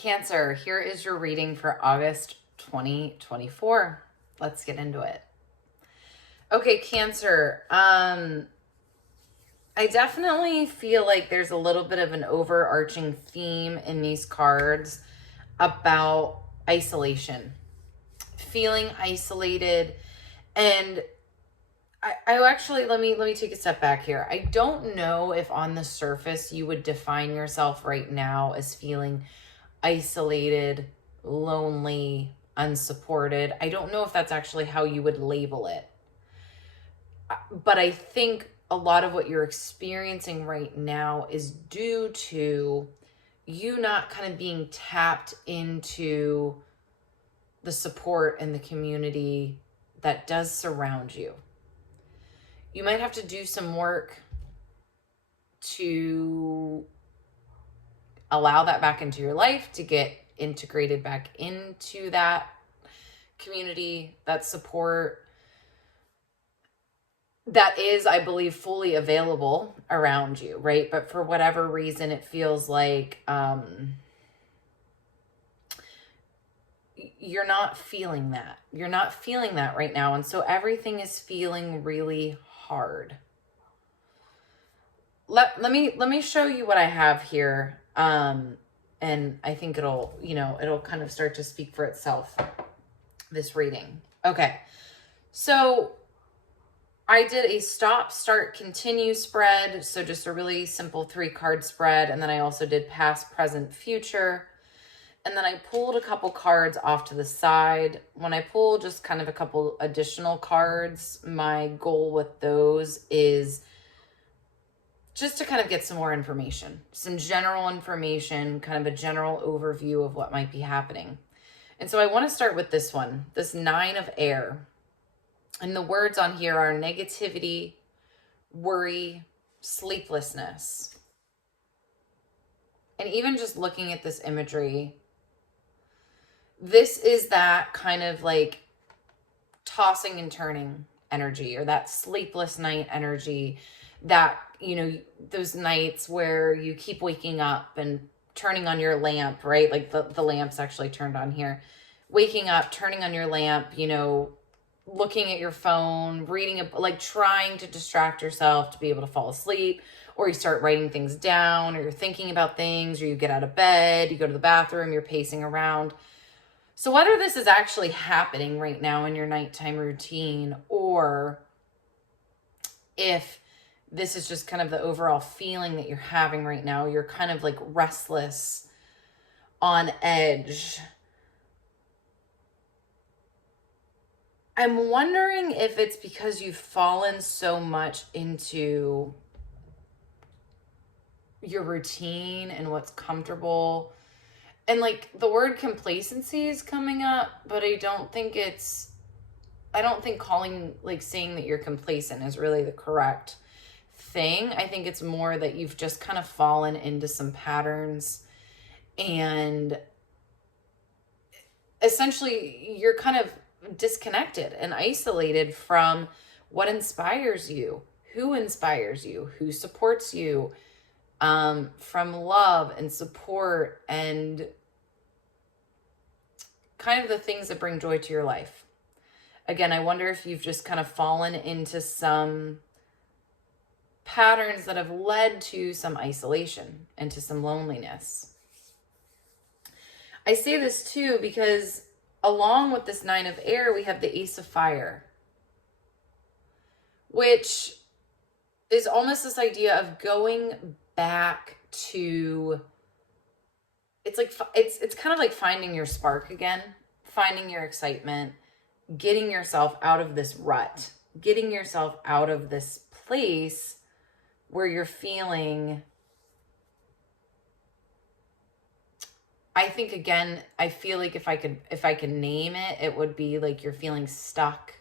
Cancer, here is your reading for August 2024. Let's get into it. Okay, Cancer. I definitely feel like there's a little bit of an overarching theme in these cards about isolation, feeling isolated. And I actually, let me take a step back here. I don't know if on the surface you would define yourself right now as feeling isolated, lonely, unsupported. I don't know if that's actually how you would label it. But I think a lot of what you're experiencing right now is due to you not kind of being tapped into the support and the community that does surround you. You might have to do some work to allow that back into your life, to get integrated back into that community, that support that is, I believe, fully available around you, right? But for whatever reason, it feels like you're not feeling that. You're not feeling that right now. And so everything is feeling really hard. Let me show you what I have here. And I think it'll kind of start to speak for itself, this reading. Okay. So I did a stop, start, continue spread. So just a really simple 3-card spread. And then I also did past, present, future. And then I pulled a couple cards off to the side. When I pull just kind of a couple additional cards, my goal with those is just to kind of get some more information, some general information, kind of a general overview of what might be happening. And so I want to start with this one, this 9 of air. And the words on here are negativity, worry, sleeplessness. And even just looking at this imagery, this is that kind of like tossing and turning energy, or that sleepless night energy, that, those nights where you keep waking up and turning on your lamp, right? Like the lamp's actually turned on here. Waking up, turning on your lamp, looking at your phone, reading, like trying to distract yourself to be able to fall asleep, or you start writing things down, or you're thinking about things, or you get out of bed, you go to the bathroom, you're pacing around. So whether this is actually happening right now in your nighttime routine, or if this is just kind of the overall feeling that you're having right now, you're kind of like restless, on edge. I'm wondering if it's because you've fallen so much into your routine and what's comfortable. And like the word complacency is coming up, but I don't think saying that you're complacent is really the correct thing. I think it's more that you've just kind of fallen into some patterns, and essentially you're kind of disconnected and isolated from what inspires you, who supports you, from love and support and kind of the things that bring joy to your life. Again, I wonder if you've just kind of fallen into some patterns that have led to some isolation and to some loneliness. I say this too because along with this 9 of air, we have the Ace of Fire, which is almost this idea of going back to, it's kind of like finding your spark again, finding your excitement, getting yourself out of this rut, getting yourself out of this place where you're feeling, I think, again, I feel like if I could name it, it would be like you're feeling stuck,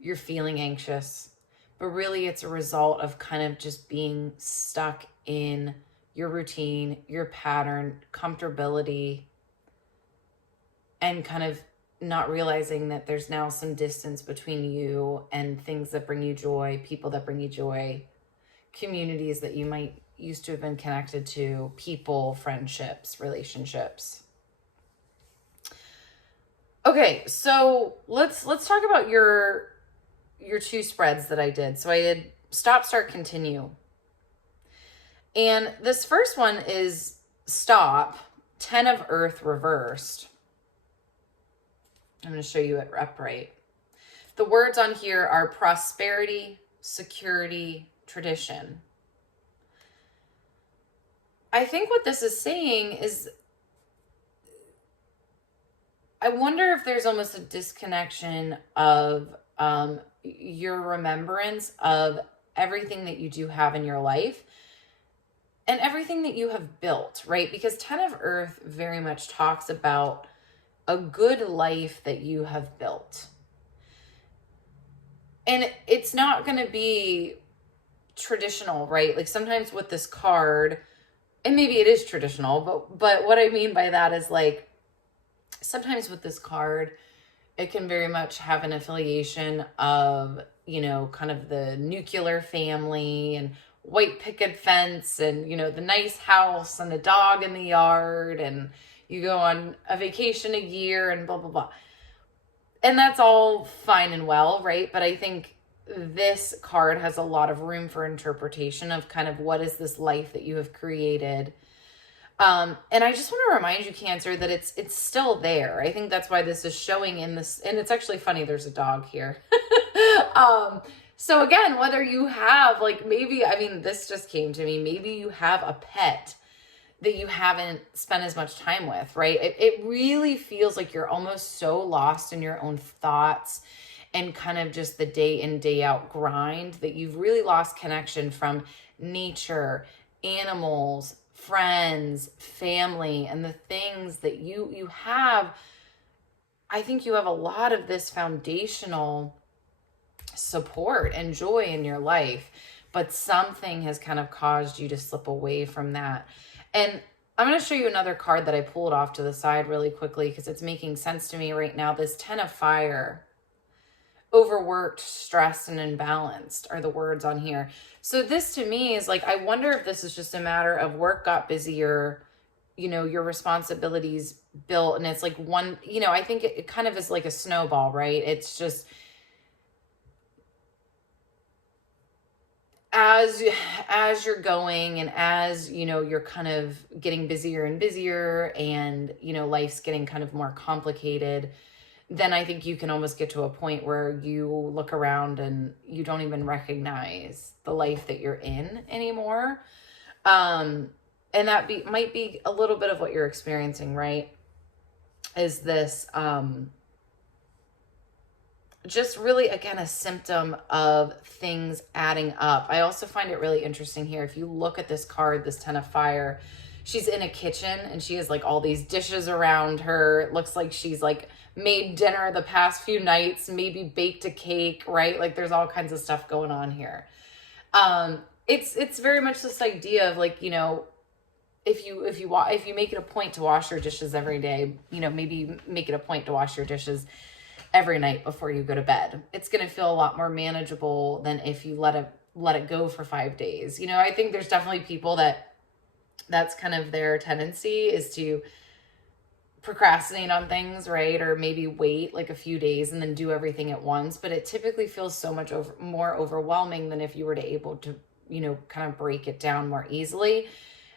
you're feeling anxious, but really it's a result of kind of just being stuck in your routine, your pattern, comfortability, and kind of not realizing that there's now some distance between you and things that bring you joy, people that bring you joy, communities that you might, used to have been connected to people, friendships, relationships. Okay, so let's talk about your two spreads that I did. So I did stop, start, continue. And this first one is stop, 10 of earth reversed. I'm going to show you it upright. The words on here are prosperity, security, tradition. I think what this is saying is, I wonder if there's almost a disconnection of your remembrance of everything that you do have in your life and everything that you have built, right? Because 10 of earth very much talks about a good life that you have built. And it's not going to be traditional, right? Like sometimes with this card, and maybe it is traditional, but what I mean by that is like, sometimes with this card, it can very much have an affiliation of, you know, kind of the nuclear family and white picket fence and, you know, the nice house and the dog in the yard and you go on a vacation a year and blah, blah, blah. And that's all fine and well, right? But I think this card has a lot of room for interpretation of kind of what is this life that you have created. And I just want to remind you, Cancer, that it's still there. I think that's why this is showing in this, and it's actually funny, there's a dog here. So again, whether you have like, maybe, I mean, this just came to me, maybe you have a pet that you haven't spent as much time with, right? It really feels like you're almost so lost in your own thoughts and kind of just the day in, day out grind that you've really lost connection from nature, animals, friends, family, and the things that you have. I think you have a lot of this foundational support and joy in your life, but something has kind of caused you to slip away from that. And I'm going to show you another card that I pulled off to the side really quickly because it's making sense to me right now. This 10 of fire, overworked, stressed, and imbalanced are the words on here. So this to me is like, I wonder if this is just a matter of work got busier, you know, your responsibilities built, and it's like one, you know, I think it kind of is like a snowball, right? It's just, as you're going and as, you know, you're kind of getting busier and busier and, you know, life's getting kind of more complicated, then I think you can almost get to a point where you look around and you don't even recognize the life that you're in anymore. And that might be a little bit of what you're experiencing, right? Is this, just really, again, a symptom of things adding up. I also find it really interesting here. If you look at this card, this 10 of fire, she's in a kitchen and she has like all these dishes around her. It looks like she's like made dinner the past few nights, maybe baked a cake, right? Like there's all kinds of stuff going on here. It's very much this idea of like, you know, if you make it a point to wash your dishes every day, you know, maybe make it a point to wash your dishes every night before you go to bed. It's going to feel a lot more manageable than if you let it go for 5 days. You know, I think there's definitely people that's kind of their tendency is to procrastinate on things, right? Or maybe wait like a few days and then do everything at once. But it typically feels so much more overwhelming than if you were to able to, you know, kind of break it down more easily.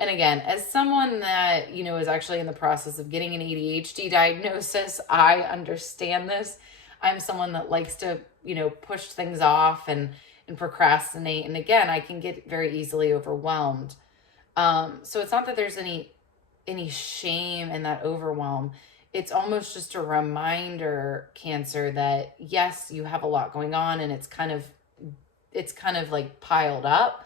And again, as someone that, you know, is actually in the process of getting an ADHD diagnosis, I understand this. I'm someone that likes to, you know, push things off and procrastinate. And again, I can get very easily overwhelmed. So it's not that there's any shame in that overwhelm. It's almost just a reminder, Cancer, that yes, you have a lot going on and it's kind of like piled up.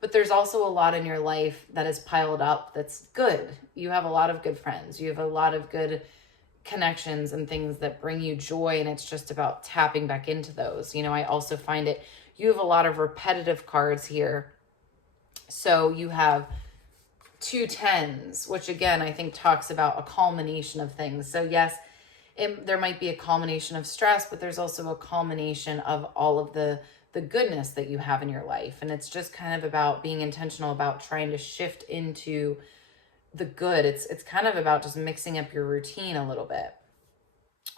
But there's also a lot in your life that is piled up that's good. You have a lot of good friends. You have a lot of good connections and things that bring you joy, and it's just about tapping back into those. You know, I also find you have a lot of repetitive cards here. So you have 2 10s, which again, I think talks about a culmination of things. So yes, there might be a culmination of stress, but there's also a culmination of all of the the goodness that you have in your life. And it's just kind of about being intentional about trying to shift into the good. It's kind of about just mixing up your routine a little bit.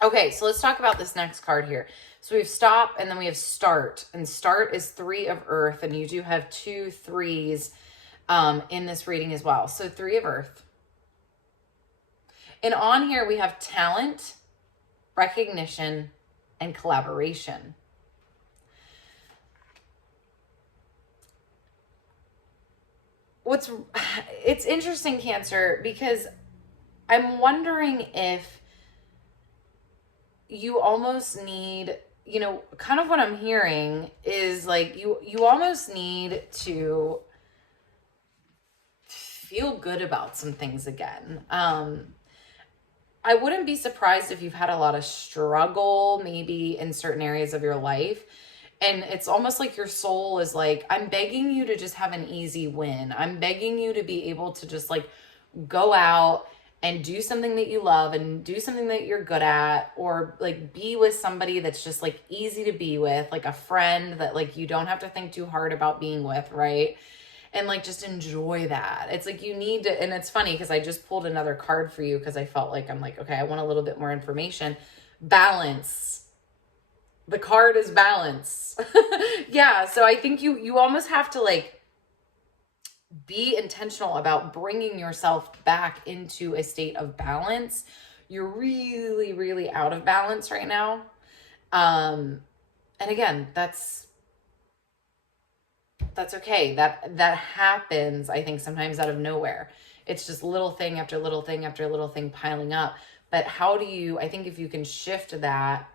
Okay, so let's talk about this next card here. So we have stop and then we have start. And start is 3 of earth. And you do have 2 3s in this reading as well. So 3 of earth. And on here we have talent, recognition, and collaboration. It's interesting, Cancer, because I'm wondering if you almost need, kind of what I'm hearing is like you almost need to feel good about some things again. I wouldn't be surprised if you've had a lot of struggle maybe in certain areas of your life. And it's almost like your soul is like, I'm begging you to just have an easy win. I'm begging you to be able to just like go out and do something that you love and do something that you're good at, or like be with somebody that's just like easy to be with, like a friend that like you don't have to think too hard about being with, right? And like just enjoy that. It's like you need to, and it's funny because I just pulled another card for you because I felt like I'm like, okay, I want a little bit more information. Balance. The card is balance. Yeah, so I think you almost have to like be intentional about bringing yourself back into a state of balance. You're really, really out of balance right now. And again, that's okay. That happens, I think, sometimes out of nowhere. It's just little thing after little thing after little thing piling up. But how do you, I think if you can shift that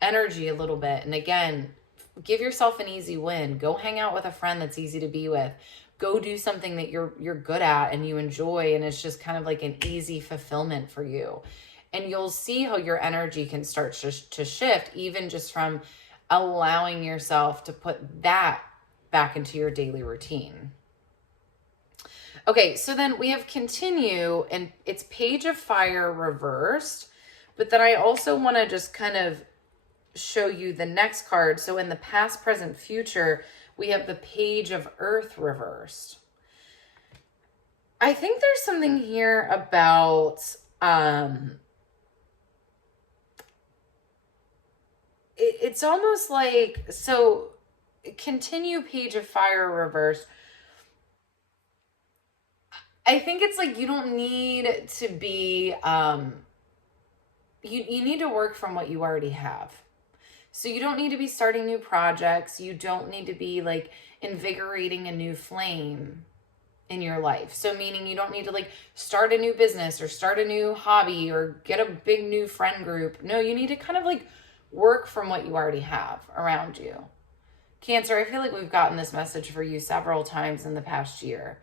energy a little bit, and again, give yourself an easy win. Go hang out with a friend that's easy to be with. Go do something that you're good at and you enjoy, and it's just kind of like an easy fulfillment for you. And you'll see how your energy can start to shift, even just from allowing yourself to put that back into your daily routine. Okay, so then we have continue, and it's Page of Fire reversed, but then I also want to just kind of show you the next card. So in the past, present, future, we have the Page of Earth reversed. I think there's something here about it's almost like, so continue Page of Fire reversed. I think it's like you don't need to be you need to work from what you already have. So you don't need to be starting new projects. You don't need to be like invigorating a new flame in your life. So meaning you don't need to like start a new business or start a new hobby or get a big new friend group. No, you need to kind of like work from what you already have around you. Cancer, I feel like we've gotten this message for you several times in the past year.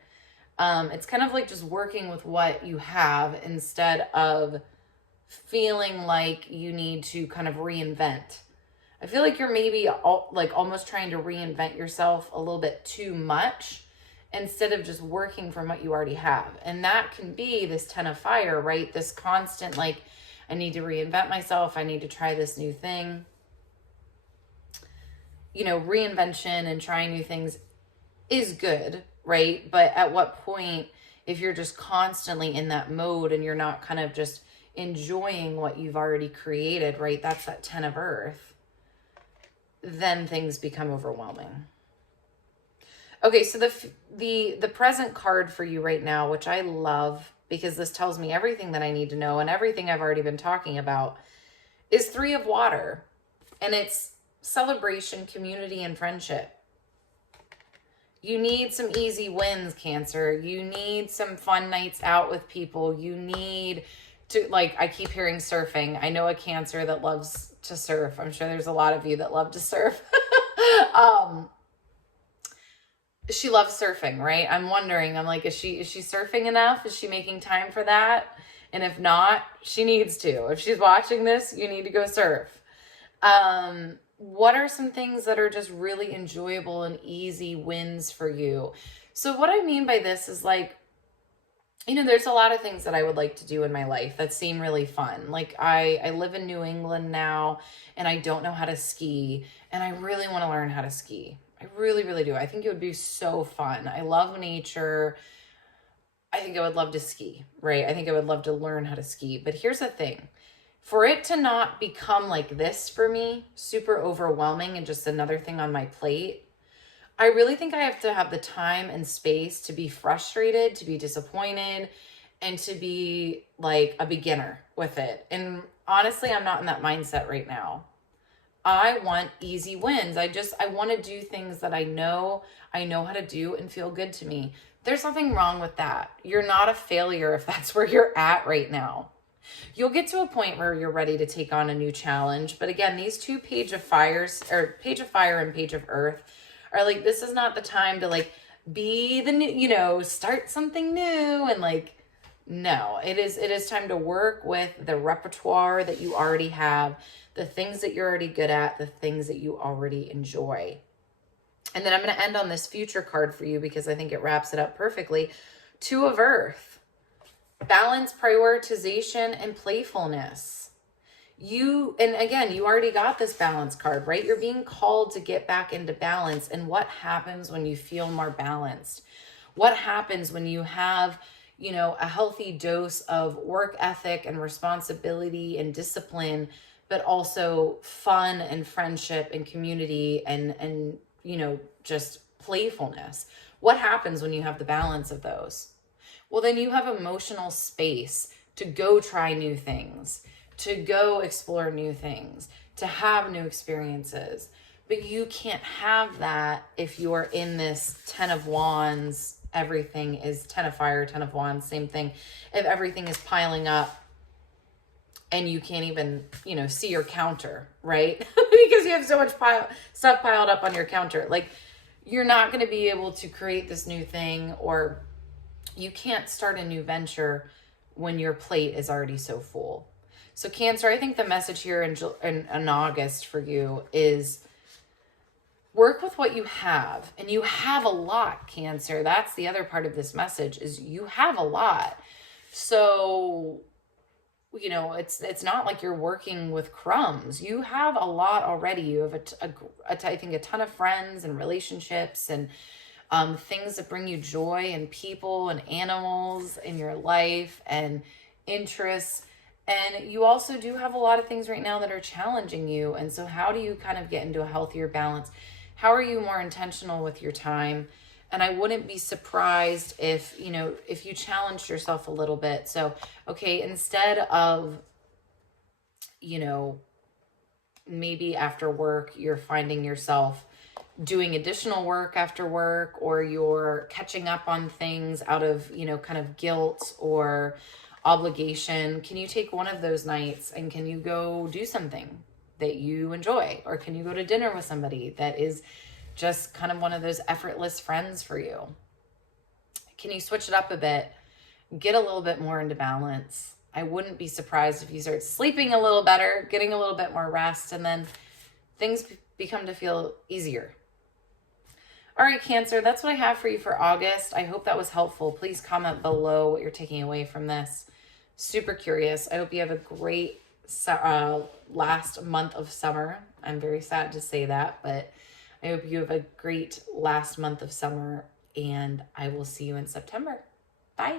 It's kind of like just working with what you have instead of feeling like you need to kind of reinvent. I feel like you're maybe almost trying to reinvent yourself a little bit too much instead of just working from what you already have. And that can be this 10 of Fire, right? This constant, like, I need to reinvent myself. I need to try this new thing. Reinvention and trying new things is good, right? But at what point, if you're just constantly in that mode and you're not kind of just enjoying what you've already created, right? That's that 10 of Earth. Then things become overwhelming. Okay, so the present card for you right now, which I love because this tells me everything that I need to know and everything I've already been talking about, is 3 of Water. And it's celebration, community, and friendship. You need some easy wins, Cancer. You need some fun nights out with people. You need to, like, I keep hearing surfing. I know a Cancer that loves to surf. I'm sure there's a lot of you that love to surf. She loves surfing, right? I'm wondering, I'm like, is she surfing enough? Is she making time for that? And if not, she needs to. If she's watching this, you need to go surf. What are some things that are just really enjoyable and easy wins for you? So what I mean by this is like, you know, there's a lot of things that I would like to do in my life that seem really fun. Like I live in New England now and I don't know how to ski, and I really want to learn how to ski. I really, really do. I think it would be so fun. I love nature. I think I would love to ski, right? I think I would love to learn how to ski. But here's the thing. For it to not become like this for me, super overwhelming and just another thing on my plate, I really think I have to have the time and space to be frustrated, to be disappointed, and to be like a beginner with it. And honestly, I'm not in that mindset right now. I want easy wins. I want to do things that I know how to do and feel good to me. There's nothing wrong with that. You're not a failure if that's where you're at right now. You'll get to a point where you're ready to take on a new challenge. But again, these two page of fires, or page of fire and page of earth, are like, this is not the time to like be the new, start something new and like, no, it is time to work with the repertoire that you already have, the things that you're already good at, the things that you already enjoy. And then I'm going to end on this future card for you because I think it wraps it up perfectly. Two of Earth, balance, prioritization, and playfulness. And again, you already got this balance card, right? You're being called to get back into balance. And what happens when you feel more balanced? What happens when you have, a healthy dose of work ethic and responsibility and discipline, but also fun and friendship and community and just playfulness? What happens when you have the balance of those? Well, then you have emotional space to go try new things, to go explore new things, to have new experiences. But you can't have that if you are in this 10 of Wands. Everything is 10 of Fire, 10 of Wands, same thing. If everything is piling up and you can't even, see your counter, right? Because you have so much stuff piled up on your counter. Like, you're not going to be able to create this new thing, or you can't start a new venture when your plate is already so full. So Cancer, I think the message here in August for you is work with what you have. And you have a lot, Cancer. That's the other part of this message, is you have a lot. So, it's not like you're working with crumbs. You have a lot already. You have I think a ton of friends and relationships and things that bring you joy, and people and animals in your life and interests. And you also do have a lot of things right now that are challenging you. And so how do you kind of get into a healthier balance? How are you more intentional with your time? And I wouldn't be surprised if you challenged yourself a little bit. So, okay, instead of, maybe after work, you're finding yourself doing additional work after work, or you're catching up on things out of, kind of guilt or obligation. Can you take one of those nights and can you go do something that you enjoy? Or can you go to dinner with somebody that is just kind of one of those effortless friends for you? Can you switch it up a bit? Get a little bit more into balance. I wouldn't be surprised if you start sleeping a little better, getting a little bit more rest, and then things become to feel easier. All right, Cancer, that's what I have for you for August. I hope that was helpful. Please comment below what you're taking away from this. Super curious. I hope you have a great last month of summer. I'm very sad to say that, but I hope you have a great last month of summer, and I will see you in September. Bye.